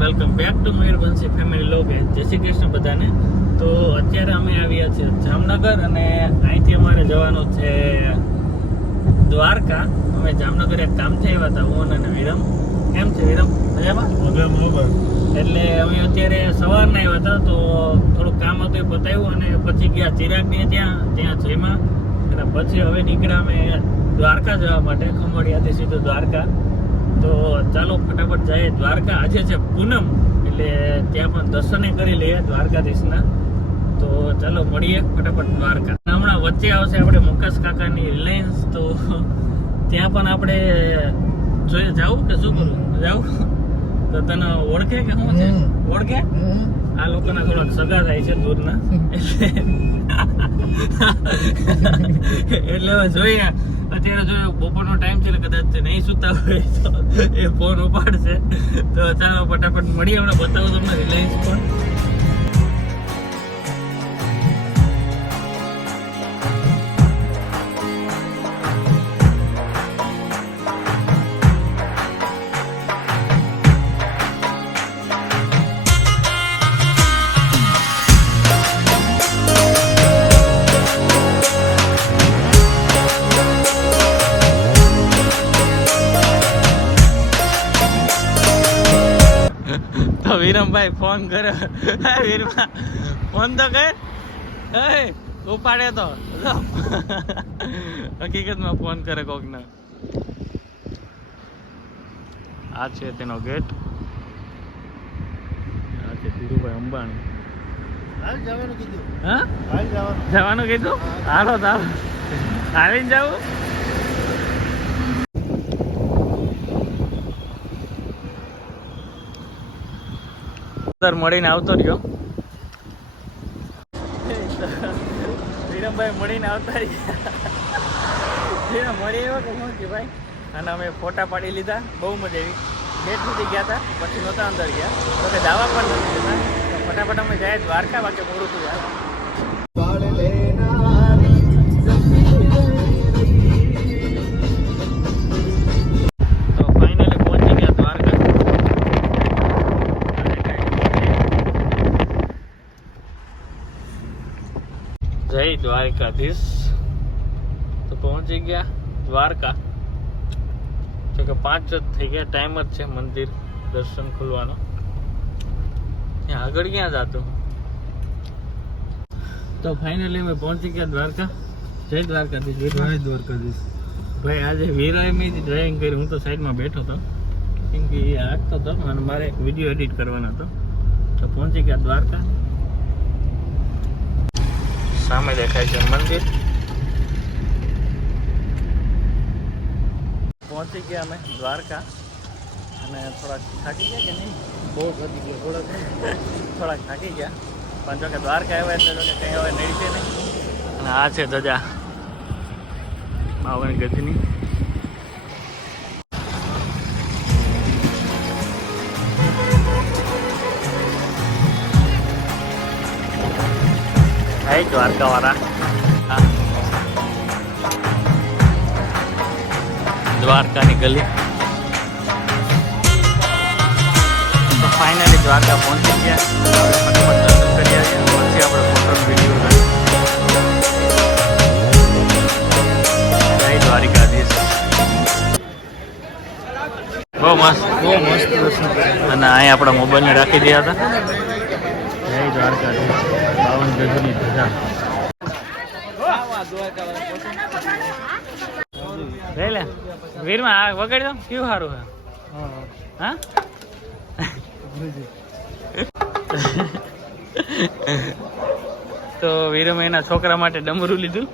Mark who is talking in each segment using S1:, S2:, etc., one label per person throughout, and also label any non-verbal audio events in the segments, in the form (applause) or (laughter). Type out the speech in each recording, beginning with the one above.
S1: Welcome back to Mayurbhanshi family log જય શ્રી કૃષ્ણ બધાને. તો અત્યારે અમે આવ્યા છીએ જામનગર અને અહીંથી અમારે જવાનું છે દ્વારકા. અમે જામનગર એક કામથી આવ્યા હતા હું અને વિરમ કેમ છે વિરમ મજામાં? એટલે અમે અત્યારે સવારના આવ્યા હતા તો થોડુંક કામ હતું એ બતાવ્યું અને પછી ગયા ચિરાગની ત્યાં ત્યાં જેમાં અને પછી હવે નીકળ્યા અમે દ્વારકા જવા માટે ખંભોડિયાથી સીધું દ્વારકા. તો ચાલો ફટાફટ જઈએ દ્વારકા. આજે છે પૂનમ એટલે ત્યાં પણ દર્શને કરી લઈએ દ્વારકાધીશના. તો ચાલો મળીએ ફટાફટ દ્વારકા. હમણાં વચ્ચે આવશે આપણે મુકેશ કાકાની રિલાયન્સ તો ત્યાં પણ આપણે જોઈએ જાવું કે શું કરવું? જાવું? તો તને ઓળખે કે શું છે? ઓળખે? આ લોકોના થોડાક સગા થાય છે દૂરના. એટલે (laughs) એટલે જોઈએ. અત્યારે જો બપોરનો ટાઈમ છે કદાચ નહીં સુતા હોય તો એ ફોન ઉપાડશે. તો ચાલો, ફટાફટ મળીએ હમણાં. બતાવું તમને રિલાયન્સ પણ વિરમભાઈ ફોન કર્યો. હે વીરમા ફોન તો કર. હે ઉપાડે તો. હકીકતમાં ફોન કરે કોકને. આ છે તેનો ગેટ. આ છે ધીરુભાઈ અંબાણી. હા? જવાનું. કીધું? હાલો હાલો. હાલીને જવું અંદર મળીને આવતો રહ્યો. વિરમભાઈ મળીને આવતા રહ્યા. મળી એવો કે શું કે ભાઈ? અને અમે ફોટા પાડી લીધા, બહુ મજા આવી. ગેટ સુધી ગયા હતા, પછી નહોતા અંદર ગયા. તો કે દાવા પણ નથી જતા. ફટાફટ અમે જાય દ્વારકા બાકી મોડું થઈ દ્વારકાધીશ. તો પહોંચી ગયા દ્વારકા. જો કે પાંચ જ થઈ ગયા ટાઈમ જ છે મંદિર દર્શન ખુલવાનો. ત્યાં આગળ ક્યાં જાતું? તો ફાઇનલી અમે પહોંચી ગયા દ્વારકા. જય દ્વારકાધીશ જય
S2: દ્વારકાધીશ.
S1: ભાઈ આજે વીરાએ મેં ડ્રાઈવિંગ કરી. હું તો સાઈડમાં બેઠો હતો. કેમ કે એ હાંકતો હતો અને મારે વીડિયો એડિટ કરવાનો હતો. તો પહોંચી ગયા દ્વારકા. સામે દેખાય છે મંદિર. પહોંચી ગયા અમે દ્વારકા. અને થોડાક થાકી ગયા કે નહીં?
S2: બહુ થતી ગયો, થોડાક
S1: થોડાક થાકી ગયા. પણ જો કે દ્વારકા આવ્યા એટલે જો કે કંઈ હવે નહીં છે નહીં. અને આ છે ધજા. માવન ગજની. હાય દ્વારકાવાળા દ્વારકાની ગલી તો ફાઇનલી દ્વારકા પહોંચી ગયા ફટાફટ દર્શન કરી આવ્યા પછી આપણે ફોટો વીડિયો જય દ્વારિકાધીશ બહુ મસ્ત
S2: બહુ મસ્ત
S1: અને અહીંયા આપણા મોબાઈલને રાખી દીધા હતા જય દ્વારકાધીશ બાવન ગજની ધજા લઈ લે વીરમાં આ વગાડી દો. કેવું સારું
S2: હા.
S1: તો વીરમ એના છોકરા માટે ડમરું લીધું.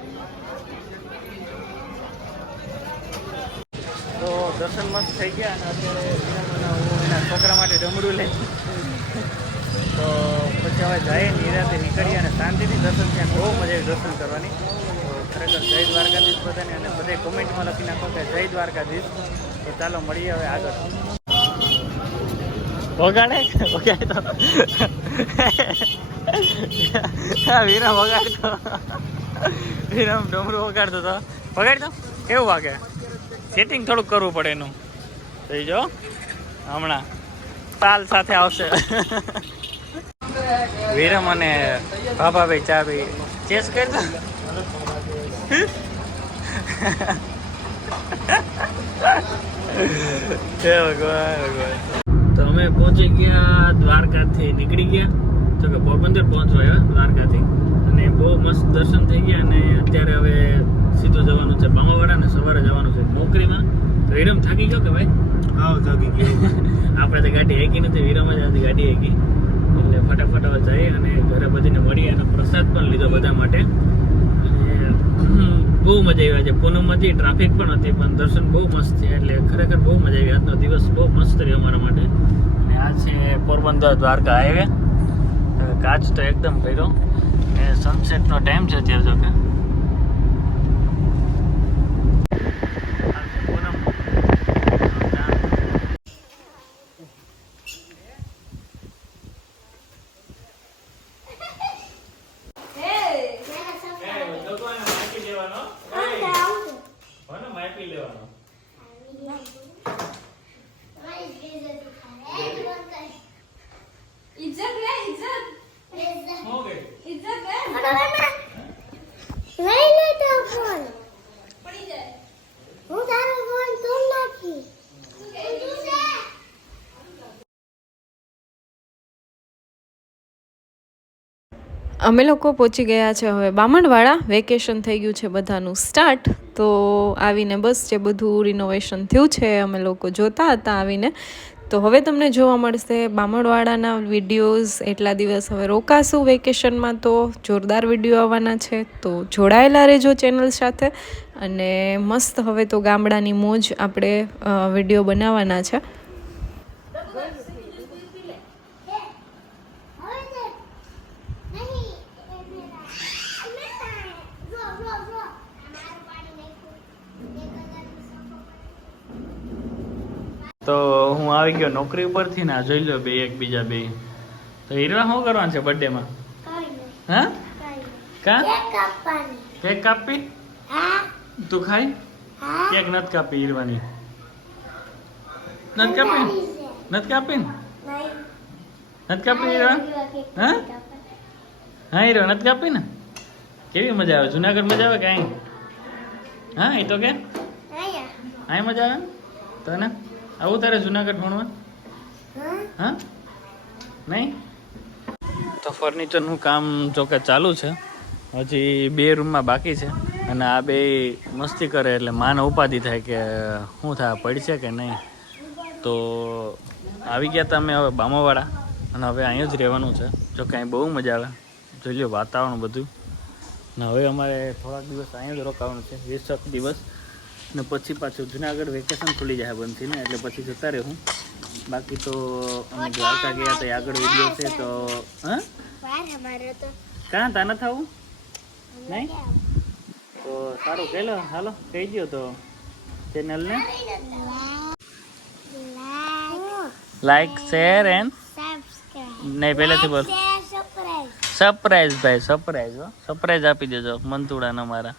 S1: તો દર્શન મસ્ત થઈ ગયા અને અત્યારે એના છોકરા માટે ડમરું લઈ. તો પછી હવે જઈએ નિરાતે નીકળીએ અને શાંતિથી દર્શન ત્યાં બહુ મજા દર્શન કરવાની. ખરેખર જય દ્વારકાધીશ બધાને અને બધે કોમેન્ટમાં લખી નાખો કે જય દ્વારકાધીશ. તો ચાલો મળીએ હવે આગળ. વગાડે? વગાડે વગાડતો. વિરમ ડમરું વગાડતો તો. વગાડતો? કેવું વાગે? સેટિંગ થોડુંક કરવું પડે એનું. થઈ જો હમણાં. તાલ સાથે આવશે. વિરમ અને ભાભાભાઈ ચા ભાઈ ચેસ કરતો. હે? તો અમે પહોંચી ગયા દ્વારકાથી નીકળી ગયા. તો કે પોરબંદર પહોંચવા આવ્યા દ્વારકાથી. અને બહુ મસ્ત દર્શન થઈ ગયા અને અત્યારે હવે સીધું જવાનું છે બામાવાડા અને સવારે જવાનું છે મોકરીમાં. તો વિરમ થાકી ગયો કે ભાઈ?
S2: આવ થાકી ગયો. (laughs)
S1: આપણે તો ગાડી હાકી નથી વિરમ જ ગાડી હાકી. એટલે ફટાફટ જઈ અને ઘરે બધીને મળી અને પ્રસાદ પણ લીધો બધા માટે. બહુ મજા આવી આજે. પૂનમમાંથી ટ્રાફિક પણ હતી, પણ દર્શન બહુ મસ્ત છે એટલે ખરેખર બહુ મજા આવી. આજનો દિવસ બહુ મસ્ત રહ્યો અમારા માટે. અને આ છે પોરબંદર દ્વારકા હાઈવે કાચ તો એકદમ કર્યો એ સનસેટનો ટાઈમ છે અત્યારે જો કે આ છે પૂનમ.
S3: ઇજ્જત લે ઇજ્જત ઇજ્જત લે
S4: અમે લોકો પહોંચી ગયા છે હવે બામણવાળા વેકેશન થઈ ગયું છે બધાનું સ્ટાર્ટ તો આવીને બસ જે બધું રિનોવેશન થયું છે, અમે લોકો જોતા હતા આવીને. તો હવે તમને જોવા મળશે બામણવાડાના વિડીયોઝ એટલા દિવસ હવે રોકાશું વેકેશનમાં તો જોરદાર વીડિયો આવવાના છે તો જોડાયેલા રહેજો ચેનલ સાથે અને મસ્ત હવે તો ગામડાની મોજ આપણે વીડિયો બનાવવાના છે
S1: આવી ગયો નોકરી ઉપરથી ને આ જોઈ લો બે એકબીજા બે. તો હીરવા શું કરવાનું છે બર્થડે માં હા? કા?
S5: કેક
S1: કાપી? તું ખાઈ કેક નથી કાપી હીરવાની. નથી કાપી? નથી કાપી? નથી કાપી હીરવા હા? હા હીરો નથી કાપી ને? કેવી મજા આવે? જુનાગઢ મજા આવે કે અહીં હા એ તો કે? અહીં મજા આવે? તને? આવું તારે જુનાગઢ ભણવા?
S5: હા.
S1: નહીં? તો ફર્નિચરનું કામ જો કે ચાલુ છે. હજી બે રૂમમાં બાકી છે. અને આ બે મસ્તી કરે એટલે માન ઉપાધિ થાય કે શું થાય પડશે કે નહીં. તો આવી ગયા તમે હવે બામાવાળા અને હવે અહીંયા જ રહેવાનું છે. જો કાંઈ અહીં બહુ મજા આવે. જોઈ લો વાતાવરણ બધું. ને હવે અમારે થોડાક દિવસ અહીંયા જ રોકાવાનું છે. વીસક દિવસ. ને પછી પાછું જુનાગઢ વેકેશન ખુલી જાય બંધથી ને એટલે પછી જતા રહેવું બાકી તો અમે દ્વારકા ગયા તો આગળ વીડિયો છે તો હા? કાં તા ન થવું? નહીં? તો સારું કહેલો હાલો કહી દો તો ચેનલને. લાઈક શેર એન્ડ નહીં પહેલેથી બોલ.
S5: સરપ્રાઈઝ
S1: ભાઈ સરપ્રાઈઝ હો. સરપ્રાઈઝ આપી દેજો મંતુડાના મારા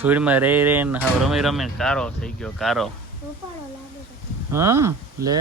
S1: ધૂળમાં રહી રહીને હવે રમે રમીને કારો થઈ ગયો કારો. હા લે.